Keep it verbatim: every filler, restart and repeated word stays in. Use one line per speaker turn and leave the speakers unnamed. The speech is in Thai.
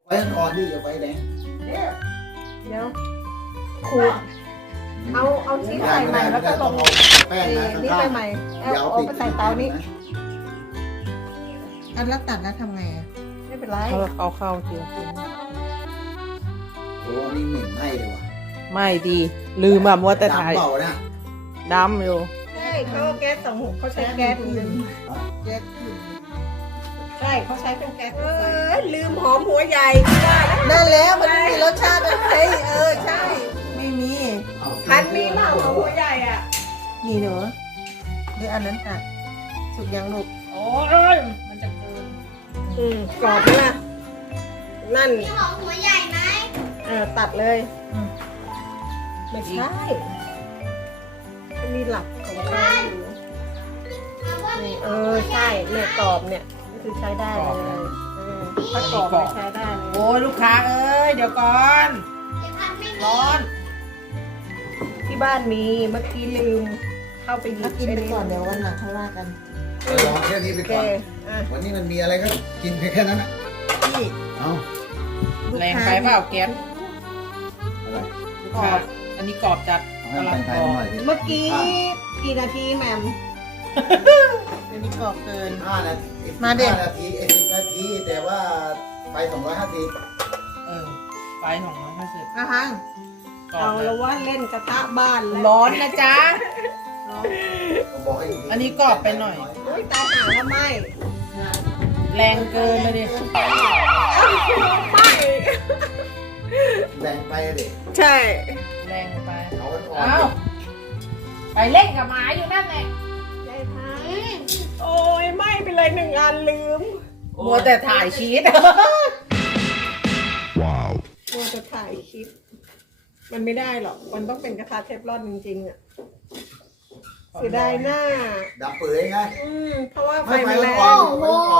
ไฟอ่อนๆดิอย่าไฟแดง
เดี๋ยวขูดเอาเอาชิ้นใส่ใหม่แล้วก็ลง
แป้งนะ
นี่ไปใหม่เอาเอาไปใส่เตานี้
อันแล้วตัดแล้วทำไงอ่ะ
ไม่เป็นไร
เขาเอาเข้าเจียว
โอ้นี่เหม็นไหม้เลยว่ะ
ไม่ดีลืมอะมัวแต่ถ่าย
ดำเบานะ
ดำอยู่
ใช่เขาแก๊สสองหุเขาใช้แก๊สอื่น
แก๊สขึ้น
ใช่เขาใช้เป็นแก๊สเออลืมหอมหัวใหญ่ว่าแล้ว
นั่นแล้วมันไม่มีรสชาติอะไรเออใช่ ไม่มี
เอา
พันมีเปล่าหอมหัวใหญ่อ่ะ
นี่หนูหรืออันนั้นตัดสุกยังลูก
โอ้ยมันจะเกิน
อืมกรอบไหมล่ะนั่น
มีหอมหัวใหญ่ไหม
เออตัดเลยไม่ใช่มันมีหลักของเขาอยู่นี่เออใช่เนี่ยกรอบเนี่ยก็คือใช้ได้เลยเออถ้ากรอบไม่ใช้ได้เลย
โอ้ยลูกค้าเอ้ยเดี๋ยวก่อน
เดี๋ยวพันไม่มี
ร้อน
ที่บ้านมีเมื่อกี้ลืมเข้าไปหยิ
ถ้า
บ
กินไปก่อนเดี๋ยววันหลังค่อยว่ากัน
ลองแค่นี้ไป
โอเค
ก่อน
อ่ะ
วันนี้มันมีอะไรก็กินเพียงแค่นั้นนะ
นี่
เอา
แรงไปเปล่าแก๊ส
อะไร
ลูกค้าอันนี้กรอบจัด
เอาให้
กำลั
มั
ง
น
ก
ไป
รอบ
หน่อยดิ
เมื่อกี้กี่นาทีแหม่ม
เดี๋ยวนี้กรอบเกิน
ห้านาที
มาเด็ก
ห้นาทีเอ้ยสิบนาทีแต่ว่าไฟสองร้อยห้าสิบ
เออไฟของน้องห้าสิบ
นะคะ
กรอ
เอา
บเล
แล้
ยว
ว่าเล่นกระทะบ้านแล้ว
ร้อนนะจ๊ะ
ผมบอกให้
อันนี้กรอบไปหน่อย
อุ้ยตายหาแล้วไหม
แรงเกินไปดิ
ไม่
แบ่งไปเลย
ใช่
แรงไป
เอาอ่อน
เอ้าไปเล่นกับหมาอยู่นั่นแหละ
ยายพายโอ้ยไหม่ไปเลยหนึ่งอันลืม
มัวแต่ถ่ายชีส
มัวจะถ่ายคลิป มันไม่ได้หรอก มันต้องเป็นกระทะเทฟลอนจริงๆอ่ะเสียดายหน้า
ดับเปื่อยไง
อืมเพราะว่าไฟ
ไม่ไฟ
มันแร
อ่อน
ง
ไฟอ่อน